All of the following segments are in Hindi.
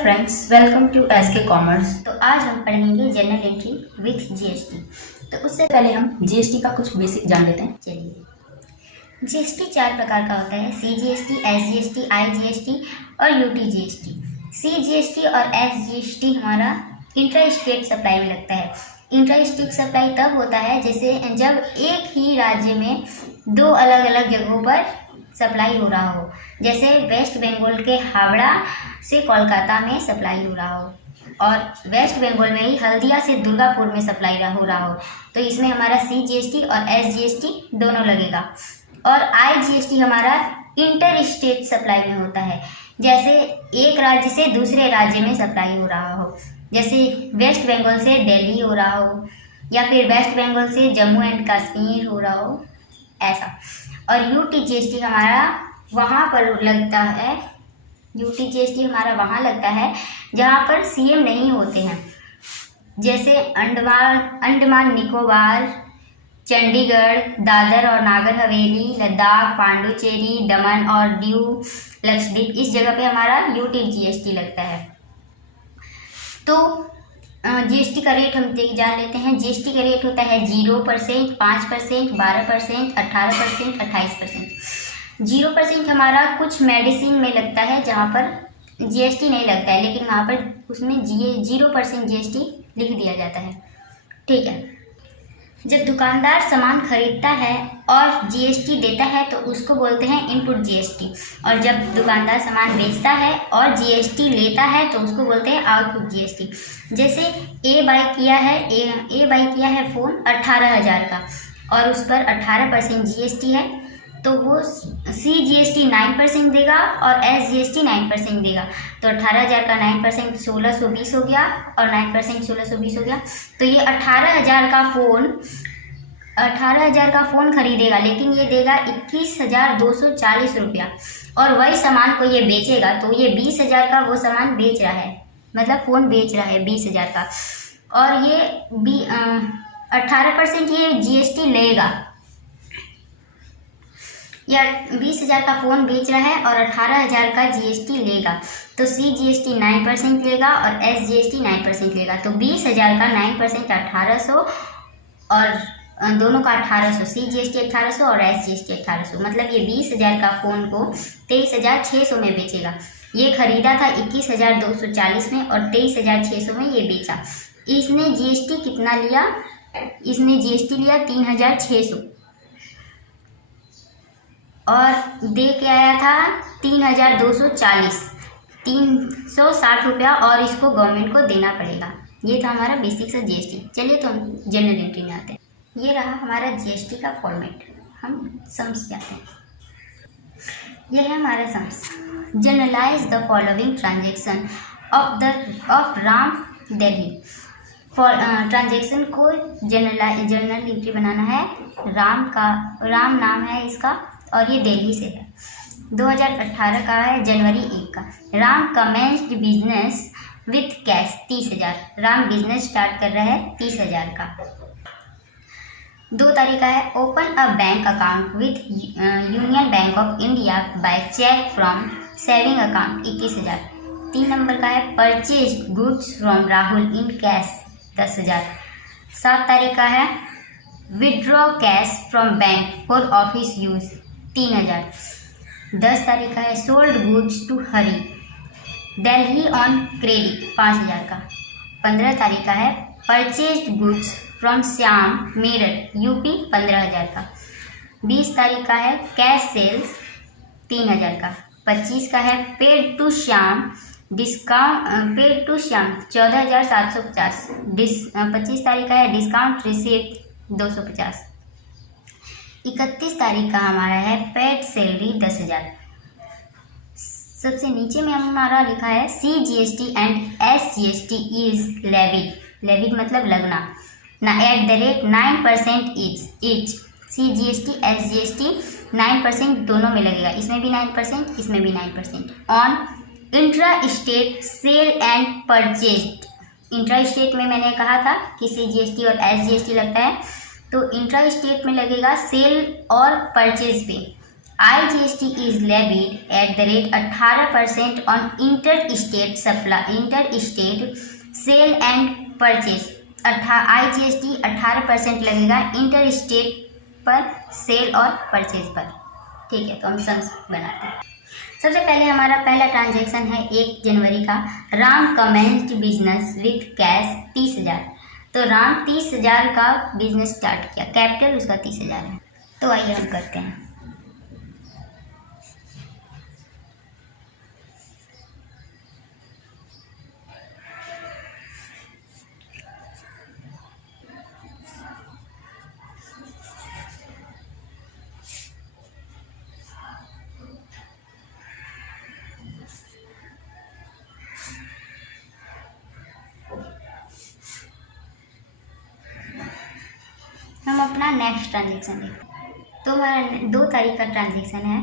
Friends, welcome to SK commerce. तो आज हम पढ़ेंगे जनरल एंट्री विथ जीएसटी। तो उससे पहले हम जीएसटी का कुछ बेसिक जान लेते हैं। चलिए, जीएसटी 4 प्रकार का होता है: सीजीएसटी, एसजीएसटी, आईजीएसटी और यूटीजीएसटी। सीजीएसटी और एसजीएसटी हमारा इंट्रा स्टेट सप्लाई में लगता है। इंट्रा स्टेट सप्लाई तब होता है जैसे जब एक ही राज्य में 2 अलग अलग जगहों पर सप्लाई हो रहा हो, जैसे वेस्ट बंगाल के हावड़ा से कोलकाता में सप्लाई हो रहा हो और वेस्ट बंगाल में ही हल्दिया से दुर्गापुर में सप्लाई हो रहा हो, तो इसमें हमारा सीजीएसटी और एसजीएसटी दोनों लगेगा। और आईजीएसटी हमारा इंटर स्टेट सप्लाई में होता है, जैसे एक राज्य से दूसरे राज्य में सप्लाई हो रहा हो, जैसे वेस्ट बंगाल से दिल्ली हो रहा हो या फिर वेस्ट बंगाल से जम्मू एंड कश्मीर हो रहा हो, ऐसा। और यूटीजीएसटी हमारा वहाँ पर लगता है, यूटीजीएसटी हमारा वहाँ लगता है जहाँ पर सीएम नहीं होते हैं, जैसे अंडमान निकोबार, चंडीगढ़, दादर और नागर हवेली, लद्दाख, पांडुचेरी, दमन और दीव, लक्षद्वीप, इस जगह पे हमारा यूटीजीएसटी लगता है। तो जीएसटी का रेट हम जान लेते हैं। जीएसटी का रेट होता है 0%, 5%, 12%, 18%, 28%। 0% हमारा कुछ मेडिसिन में लगता है जहाँ पर जीएसटी नहीं लगता है, लेकिन वहाँ पर उसमें 0% जीएसटी लिख दिया जाता है। ठीक है, जब दुकानदार सामान खरीदता है और जीएसटी देता है तो उसको बोलते हैं इनपुट जीएसटी, और जब दुकानदार सामान बेचता है और जीएसटी लेता है तो उसको बोलते हैं आउटपुट जीएसटी। जैसे ए बाई किया है फ़ोन 18,000 का और उस पर 18% जीएसटी है, तो वो सीजीएसटी 9% देगा और एसजीएसटी 9% देगा। तो 18,000 का 9% 1620 हो गया और 9% 1620 हो गया। तो ये 18,000 का फ़ोन खरीदेगा, लेकिन ये देगा 21,240 रुपया, और वही सामान को ये बेचेगा तो ये 20,000 का वो सामान बेच रहा है, मतलब फ़ोन बेच रहा है 20,000 का, और ये 18% ये जीएसटी लेगा। या 20,000 का फ़ोन बेच रहा है और 18,000 का जीएसटी लेगा, तो सीजीएसटी 9% लेगा और एसजीएसटी 9% लेगा। तो 20,000 का 9% 1,800 और दोनों का 1,800, सीजीएसटी 1,800 और एसजीएसटी 1,800, मतलब ये 20,000 का फ़ोन को 23,600 में बेचेगा। ये खरीदा था 21,240 में और 23,600 में ये बेचा। इसने जीएसटी कितना लिया? इसने जीएसटी लिया 3,600 और दे के आया था 3,240, 360 रुपया, और इसको गवर्नमेंट को देना पड़ेगा। ये था हमारा बेसिक सा जीएसटी। चलिए तो हम जनरल एंट्री में आते हैं। ये रहा हमारा जीएसटी का फॉर्मेट। हम सम्स पे आते हैं। यह है हमारा sums. Journalise the following transaction of Ram Delhi. Transaction को जनरल एंट्री बनाना है। राम नाम है इसका और ये दिल्ली से है। 2018 का है, जनवरी 1 का। Ram commenced business with cash 30,000। Ram business start कर रहा है 30,000 का। 2 तारीख का है, open a bank account with Union Bank of India by cheque from saving account 21,000। 3 number का है, purchase goods from Rahul in cash 10,000। 7 तारीख का है, withdraw cash from bank for office use 3,000। 10 तारीख का है, sold goods to Hari Delhi on credit 5,000 का। 15 तारीख का है, purchased goods from Shyam Meerut UP 15,000 का। 20 तारीख का है, कैश सेल्स 3,000 का। 25 का है, पेड टू श्याम 14,750। 25 तारीख का है, डिस्काउंट रिसिप्ट 250। 31 तारीख का हमारा है, पेड सैलरी 10,000। सबसे नीचे में हमारा लिखा है, CGST and SGST is levied मतलब लगना ना @ 9% ईच। सीजीएसटी एसजीएसटी 9% दोनों में लगेगा, इसमें भी 9%, इसमें भी 9%। On intra state sale and purchase. Intra state में मैंने कहा था कि सीजीएसटी और एसजीएसटी लगता है, तो इंट्रा स्टेट में लगेगा सेल और परचेज पे। IGST is levied at the rate 18% on interstate supply, interstate sale and purchase। IGST 18% लगेगा इंटरस्टेट पर सेल और परचेज पर। ठीक है, तो हम सम्स बनाते हैं। सबसे पहले हमारा पहला ट्रांजैक्शन है 1 जनवरी का। Ram commenced business with cash 30,000। तो राम 30,000 का बिजनेस स्टार्ट किया, कैपिटल उसका 30,000 है। तो आइए हम करते हैं। हम अपना नेक्स्ट ट्रांजेक्शन देखते हैं। तो हमारा 2 तारीख का ट्रांजेक्शन है।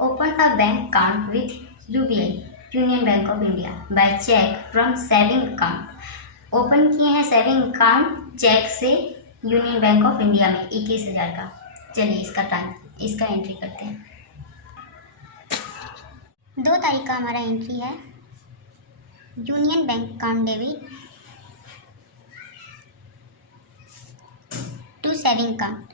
Open a bank account with UBI, Union Bank of India, by cheque from saving account. Open किए हैं सेविंग अकाउंट चेक से यूनियन बैंक ऑफ इंडिया में 21,000 का। चलिए इसका एंट्री करते हैं। 2 तारीख का हमारा एंट्री है। Union bank account debit to saving account.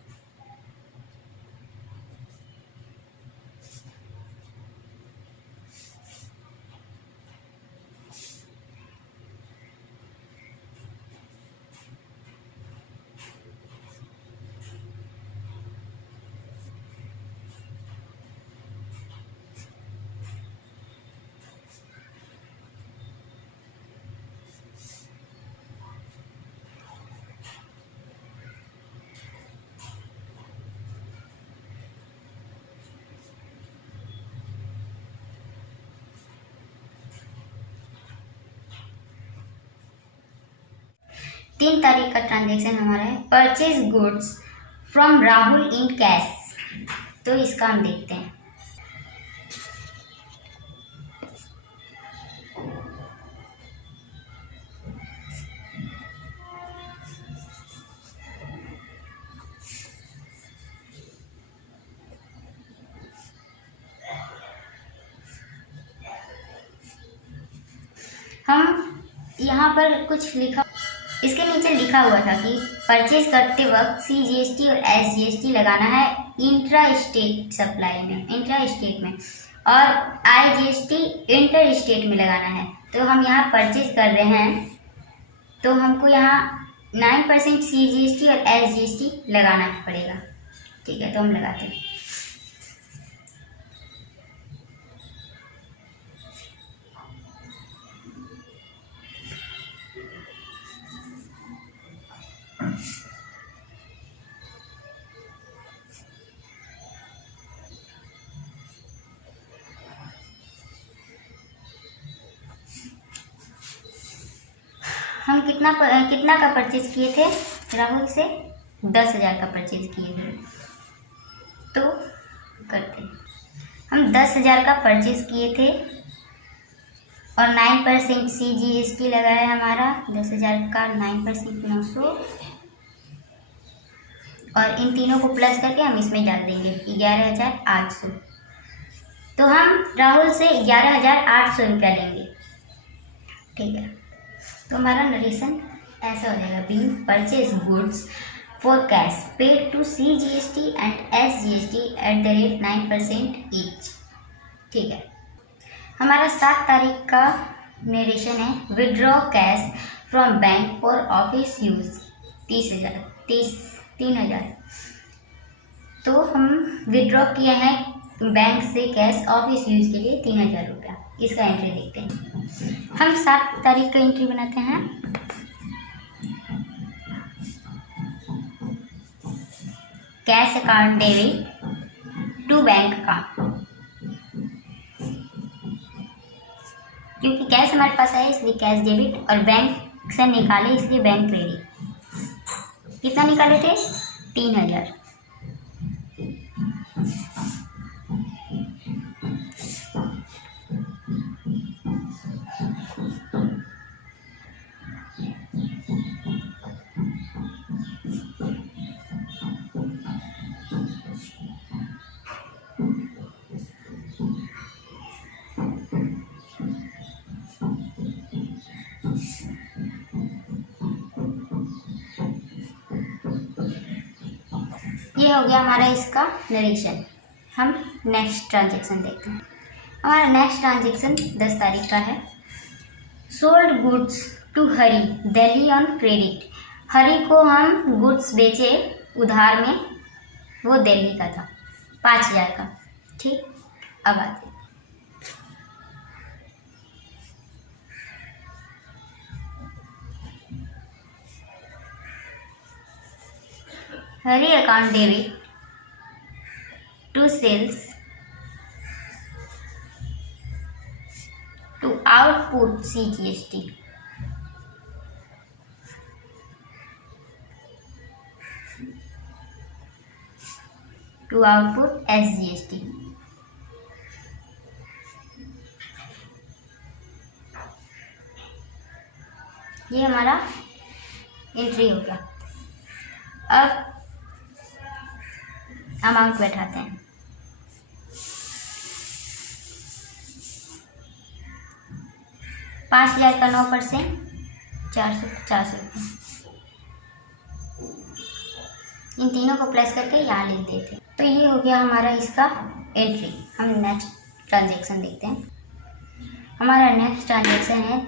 तीन तारीख का ट्रांजेक्शन हमारा है। Purchase goods from Rahul in cash. तो इसका हम देखते हैं। हम यहाँ पर कुछ लिखा, इसके नीचे लिखा हुआ था कि परचेज करते वक्त CGST और SGST लगाना है इंट्रा स्टेट सप्लाई में, इंट्रा स्टेट में, और IGST इंटर स्टेट में लगाना है। तो हम यहाँ परचेज कर रहे हैं तो हमको यहाँ 9% CGST और SGST लगाना पड़ेगा। ठीक है, तो हम लगाते हैं। हम कितना का परचेज किए थे राहुल से? 10,000 का परचेज किए थे। तो करते हैं, हम 10,000 का परचेज किए थे और 9% CGST लगाया हमारा। 10,000 का 9% 900, और इन तीनों को प्लस करके हम इसमें डाल देंगे 11,800। तो हम राहुल से 11,800 रुपया लेंगे। ठीक है, तो हमारा नरेशन ऐसा हो जाएगा। Being purchase goods for cash paid to CGST and SGST at the rate 9% each. ठीक है, हमारा 7 तारीख का नरेशन है। Withdraw cash from bank for office use 3,000। तो हम विड्रॉ किए हैं बैंक से कैश ऑफिस यूज के लिए 3,000 रुपया। इसका एंट्री देखते हैं। हम 7 तारीख का एंट्री बनाते हैं। Cash account debit to bank account, क्योंकि कैश हमारे पास है इसलिए कैश डेबिट, और बैंक से निकाले इसलिए बैंक क्रेडिट। कितना निकाले थे? 3,000। ये हो गया हमारा इसका नरेशन। हम नेक्स्ट ट्रांजेक्शन देखते हैं। हमारा नेक्स्ट ट्रांजेक्शन 10 तारीख का है। Sold goods to Hari Delhi on credit. Hari को हम गुड्स बेचे उधार में, वो दिल्ली का था 5,000 का। ठीक, अब आते हैं। Hari account debit to sales to output CGST। To output SGST। ये हमारा एंट्री हो गया। अब अमाउंट बैठाते हैं। $5,000 का 9%, 450 रुपये। इन तीनों को प्लस करके यहाँ लिख देते हैं। तो ये हो गया हमारा इसका एंट्री। हम नेक्स्ट ट्रांजेक्शन देखते हैं। हमारा नेक्स्ट ट्रांजेक्शन है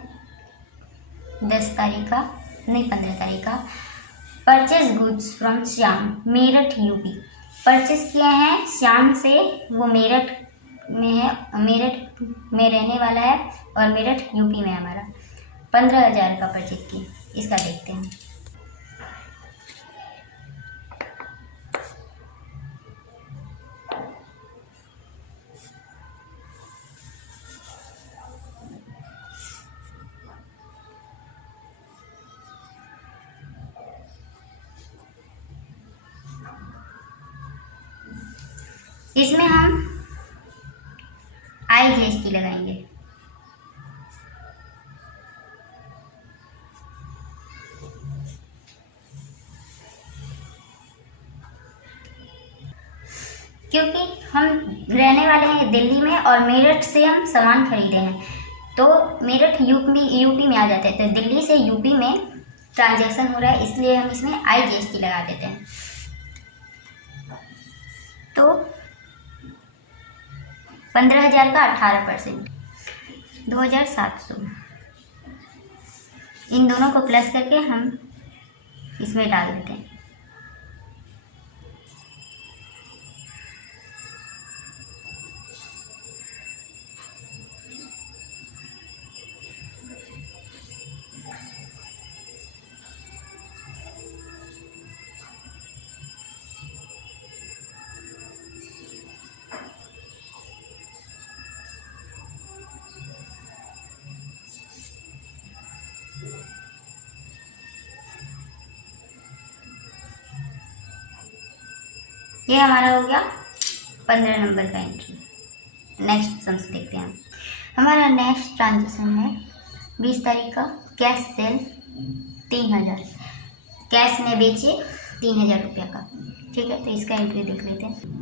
10 तारीख का, नहीं 15 तारीख का। Purchase goods from Shyam Meerut UP. Purchase किए हैं श्याम से, वो मेरठ में है, मेरठ में रहने वाला है और मेरठ यूपी में हमारा 15,000 का परचेज किए। इसका देखते हैं। इसमें हम IGST लगाएंगे। क्योंकि हम रहने वाले हैं दिल्ली में और मेरठ से हम सामान खरीदे हैं, तो मेरठ यूपी में आ जाते हैं। तो दिल्ली से यूपी में ट्रांजैक्शन हो रहा है, इसलिए हम इसमें IGST लगा देते हैं। तो 15,000 का 18%, 2,700। इन दोनों को प्लस करके हम इसमें डाल देते हैं। ये हमारा हो गया 15 नंबर का एंट्री। नेक्स्ट सम्स देखते हैं। हमारा नेक्स्ट ट्रांजेक्शन है 20 तारीख का। कैश सेल 3,000, कैश में बेचे 3,000 रुपये का। ठीक है, तो इसका एंट्री देख लेते हैं।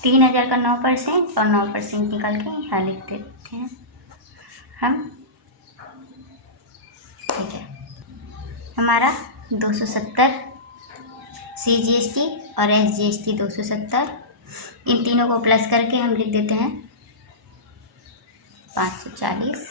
तीन 3,000 का 9% और 9% निकाल के यहाँ लिख देते हैं हम। ठीक है, हमारा 270 CGST और SGST 270। इन तीनों को प्लस करके हम लिख देते हैं 540।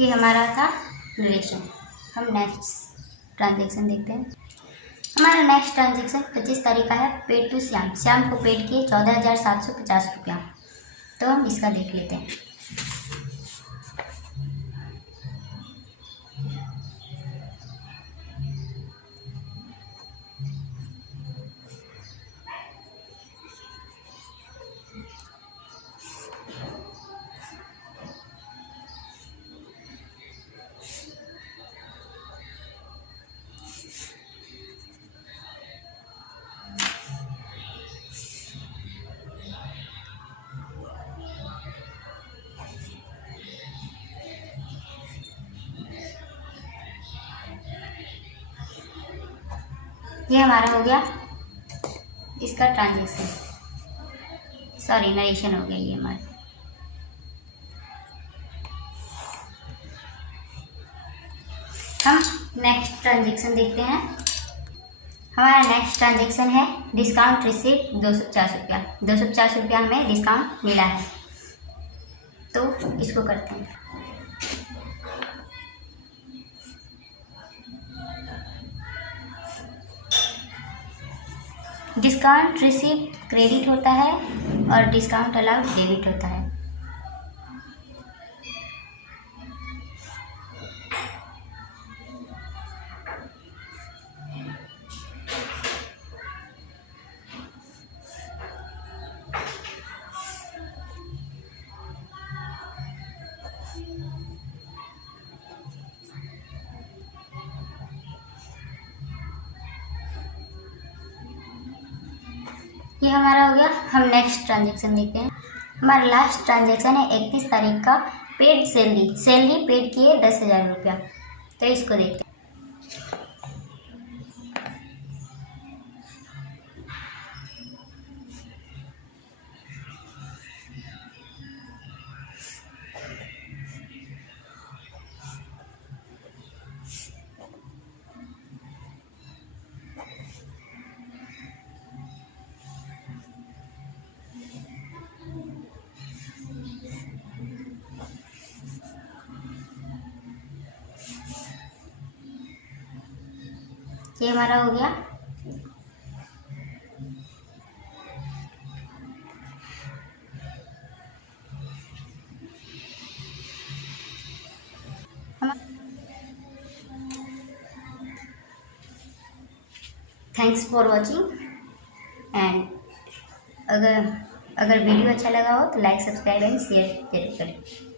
ये हमारा था रिलेशन। हम नेक्स्ट ट्रांजेक्शन देखते हैं। हमारा नेक्स्ट ट्रांजेक्शन 25 तारीख का है। Paid to Shyam. श्याम को पेड किए 14,750 रुपया। तो हम इसका देख लेते हैं। ये हमारा हो गया इसका ट्रांजेक्शन, सॉरी नरेशन हो गया ये हमारा। हम नेक्स्ट ट्रांजेक्शन देखते हैं। हमारा नेक्स्ट ट्रांजेक्शन है डिस्काउंट रिसीप्ट 250 रुपया। 250 रुपया हमें डिस्काउंट मिला है, तो इसको करते हैं। डिस्काउंट रिसीप्ट क्रेडिट होता है और डिस्काउंट अलाउड डेबिट होता है। ये हमारा हो गया। हम नेक्स्ट ट्रांजेक्शन देखते हैं। हमारा लास्ट ट्रांजेक्शन है 31 तारीख का। पेड सैलरी पेड किए 10,000 रुपया। तो इसको देखते हैं। ये हमारा हो गया। थैंक्स फॉर वॉचिंग एंड अगर वीडियो अच्छा लगा हो तो लाइक सब्सक्राइब एंड शेयर जरूर करें।